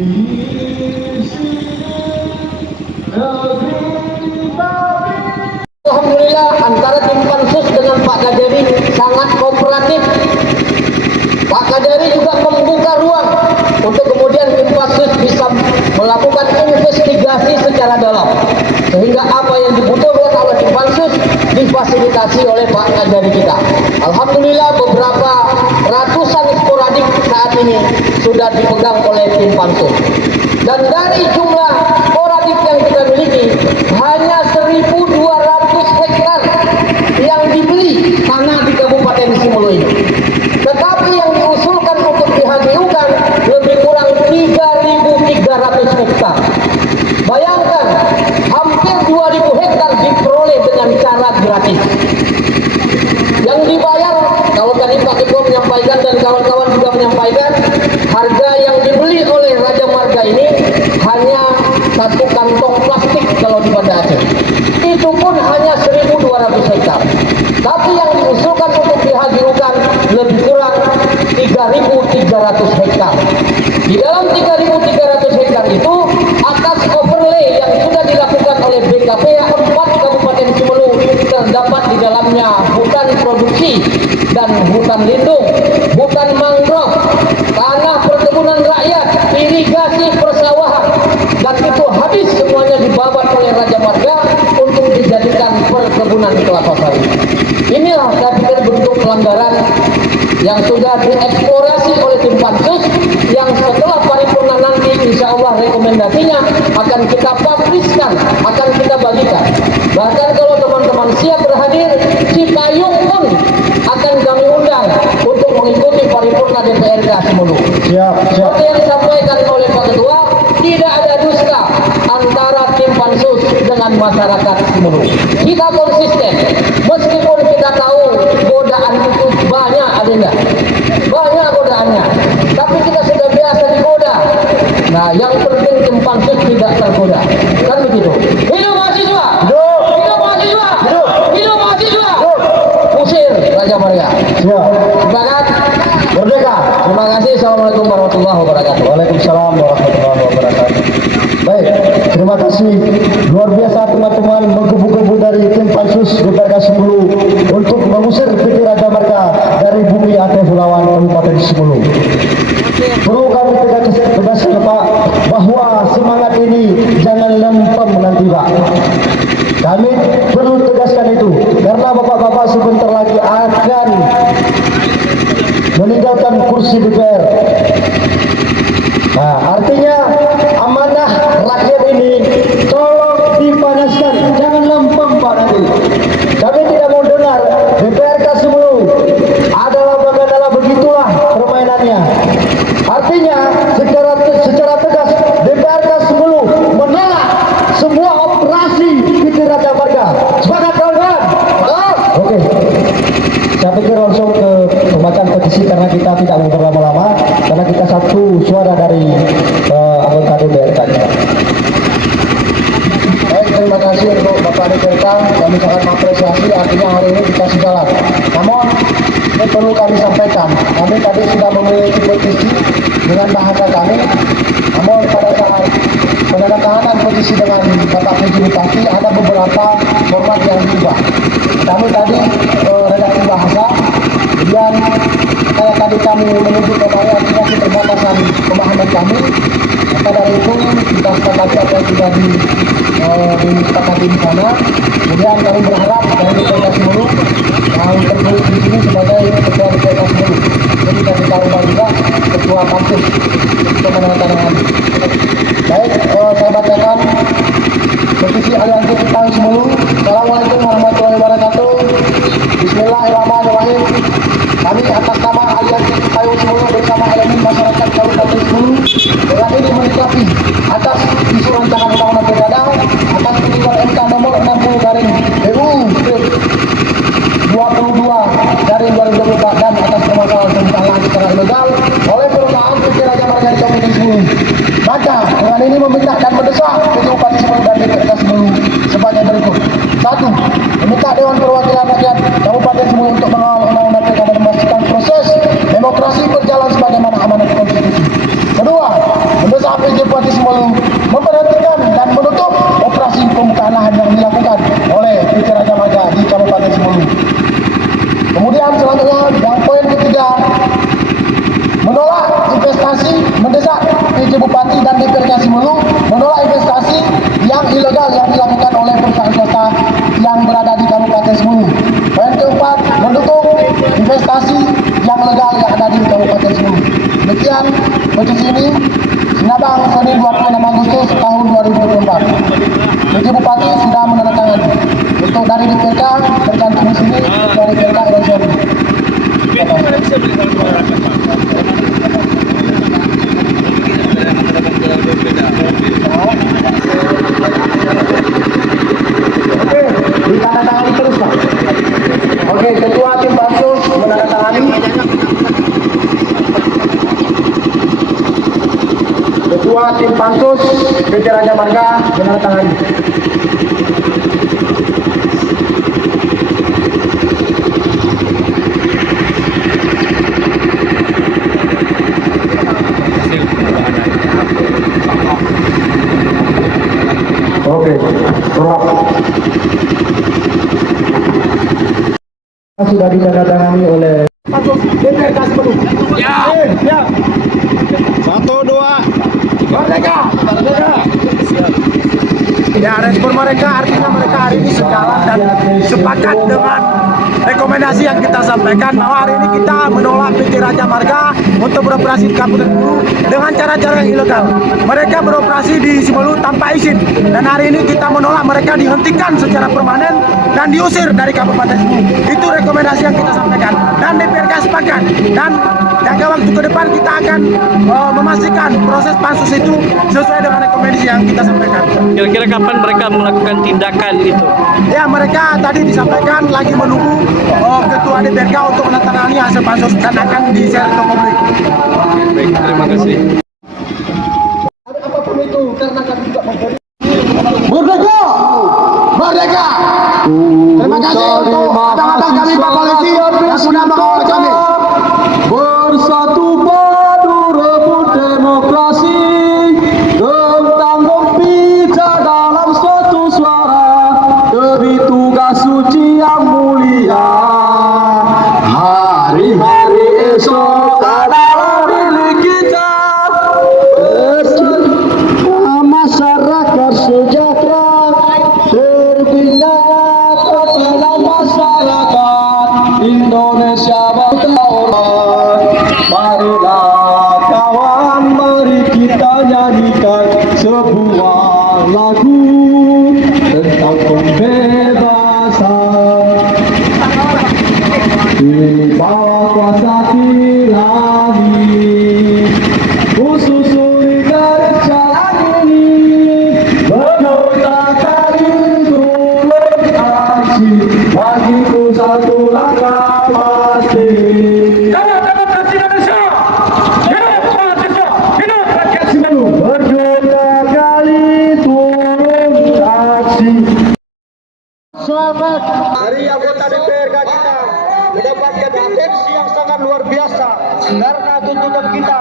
Alhamdulillah antara tim Pansus dengan Pak Kajari sangat kooperatif. Pak Kajari juga membuka ruang untuk kemudian tim Pansus bisa melakukan investigasi secara dalam, sehingga apa yang dibutuhkan oleh tim Pansus difasilitasi oleh Pak Kajari kita. Alhamdulillah beberapa ratusan sporadik saat ini sudah dipegang oleh tim Pansus. Dan dari jumlah sporadik yang kita miliki hanya 1.200 hektar yang dibeli tanah di Kabupaten Simelu ini. Tetapi yang diusulkan untuk dihadirkan lebih kurang 3.300 hektar. Bayangkan, hampir 2.000 hektar diperoleh dengan cara gratis. Yang dibayar, kalau tadi Pak Ketua menyampaikan dan kawan-kawan juga menyampaikan, harga yang dibeli oleh Raja Marga ini hanya satu kantong plastik kalau di Banda Aceh. Itu pun hanya 1.200 hektar. Tapi yang diusulkan untuk dihadirkan lebih kurang 3.300 hektar. Di dalam 3.300 hektar itu, atas overlay yang sudah dilakukan oleh BKPH 4 Kabupaten Simelu, terdapat di dalamnya hutan produksi dan hutan lindung, hutan mangrove, tanah perkebunan rakyat, irigasi persawahan, dan itu habis semuanya dibabat oleh Raja Marga untuk dijadikan perkebunan kelapa sawit. Inilah saya pikir bentuk pelanggaran yang sudah dieksplorasi oleh tim Pansus, yang setelah paripurna nanti insya Allah rekomendasinya akan kita publiskan, akan kita bagikan. Bahkan kalau teman-teman siap berhadir, Cipayung pun akan kami undang untuk mengikuti paripurna DPRD Simelu. Seperti yang disampaikan oleh Pak Ketua, tidak ada dusta antara tim Pansus dengan masyarakat Simelu. Kita konsisten, meskipun kita tahu godaan itu banyak adanya, banyak godaannya, tapi kita sudah biasa digoda. Nah, yang penting tim Pansus tidak tergoda, kan begitu. Hidup mahasiswa, hidup mahasiswa, hidup mahasiswa, usir Raja Marga. Semangat, merdeka. Terima kasih. Assalamualaikum warahmatullahi wabarakatuh. Waalaikumsalam warahmatullahi wabarakatuh. Baik, terima kasih. Luar biasa teman-teman menggebu-gebu dari tim Pansus DPRD Simelu untuk mengusir PT Raja Marga dari bumi Aceh Fulawan Kabupaten Simelu. Perlu kami tegaskan Pak, bahwa semangat ini jangan lempem nanti Pak. Kami perlu tegaskan itu karena bapak-bapak sebentar lagi akan meninggalkan kursi DPR. Nah, artinya amanah rakyat ini tolong dipanaskan, jangan lempem Pak nanti. Kami tidak mau dengar DPRD Simelu adalah begitulah permainannya. Artinya secara tegas DPRD Simelu menolak semua operasi PT Raja Marga. Semangat kawan-kawan. Oke. Saya pikir langsung ke pembacaan petisi karena kita tidak mau berlama-lama, karena kita satu suara dari anggota DPR tadi. Baik, terima kasih untuk Bapak DPRK. Kami sangat mengapresiasi, artinya hari ini dikasih jalan. Namun ini perlu kami sampaikan, kami tadi sudah memiliki petisi dengan bahasa kami. Namun pada saat penandatanganan petisi dengan Bapak PJ Bupati ada beberapa format yang diubah. Kami tadi redaksi bahasa, kemudian kayak tadi kami menuju kemarin artinya keterbatasan pemahaman kami. Maka dari itu kita sepakati apa yang sudah disepakati di sana. Kemudian kami berharap dari DPRD Simelu yang tertulis di sini sebagai ketua DPRD Simelu. Jadi kami tahu juga ketua Pansus untuk menandatangani. Baik, saya bacakan petisi Aliansi Cipayung Simelu. Assalamualaikum warahmatullahi wabarakatuh. Bismillahirrahmanirrahim. Kami atas nama Aliansi Cipayung Simelu bersama elemen masyarakat Kabupaten Simelu dengan ini menyikapi atas isu rancangan undang-undang pilkada atas putusan MK nomor 60 garing PU 22 garing 2024 dan atas permasalahan penggunaan secara ilegal oleh perusahaan PT Raja Marga di Kabupaten Simelu. Maka dengan ini meminta dan mendesak PT Bupati Simelu dan DPRD Simelu sebagai berikut. 1. Meminta Dewan Perwakilan Rakyat Kabupaten Simelu untuk mengawal undang-undang pilkada dan memastikan proses demokrasi berjalan sebagaimana amanat konstitusi. Kedua, mendesak PJ Sumelu memberhentikan dan menutup operasi pembukaan lahan yang dilakukan oleh PT Raja Marga di Kabupaten Sumelu. Kemudian selanjutnya yang poin ketiga, menolak investasi, mendesak PJ Bupati dan DPRK Sumelu menolak investasi yang ilegal yang dilakukan oleh perusahaan swasta yang berada di Kabupaten Sumelu. Poin keempat, mendukung investasi yang legal yang ada di Kabupaten Sumelu. Demikian petisi ini Sinabang Senin 26 Agustus tahun 2024. PJ Bupati sudah menandatangani. Untuk dari DPRK tercantum di sini dari DPRK Erosion. Oke, ditandatangani terus Pak. Oke, Ketua Tim Pansus menandatangani. Ketua Tim Pansus PT Raja Marga menandatangani. Oke, serap. Sudah ditandatangani oleh DPRK Sumelu. Ya. Siap. 1, 2. Merdeka. Merdeka. Ya, respon mereka artinya mereka hari ini sejalan dan sepakat dengan rekomendasi yang kita sampaikan bahwa hari ini kita menolak PT Raja Marga untuk beroperasi di Kabupaten Sumelu dengan cara-cara yang ilegal. Mereka beroperasi di Sumelu tanpa izin dan hari ini kita menolak mereka dihentikan secara permanen dan diusir dari Kabupaten Sumelu. Itu rekomendasi yang kita sampaikan dan DPRK sepakat dan jangka waktu ke depan kita akan memastikan proses pansus itu sesuai dengan rekomendasi yang kita sampaikan. Kira-kira kapan mereka melakukan tindakan itu? Ya, mereka tadi disampaikan lagi menunggu Ketua DPRK untuk menandatangani hasil pansus dan akan di-share ke publik. Baik, terima kasih. Apapun itu, karena kami juga memberi. Merdeka! Merdeka! Terima kasih untuk abang-abang kami Pak Polisi yang sudah mengawal kami. Bersatu padu rebut demokrasi, tentang berbicara dalam suatu suara, demi tugas suci yang mulia. Hari-hari esok adalah milik kita. Masyarakat sejahtera, terbina kepada masyarakat Indonesia berdaulat. Marilah kawan, mari kita nyanyikan sebuah lagu tentang pembebasan di bawah kuasa tirani. Khusus garis jalan ini menyatakan turun aksi bagiku satu langkah pasti. Hidup demokrasi Indonesia! Hidup mahasiswa! Hidup rakyat Sumelu! Berjuta kali turun aksi. Selamat dari anggota DPRK kita mendapatkan atensi yang sangat luar biasa karena tuntutan kita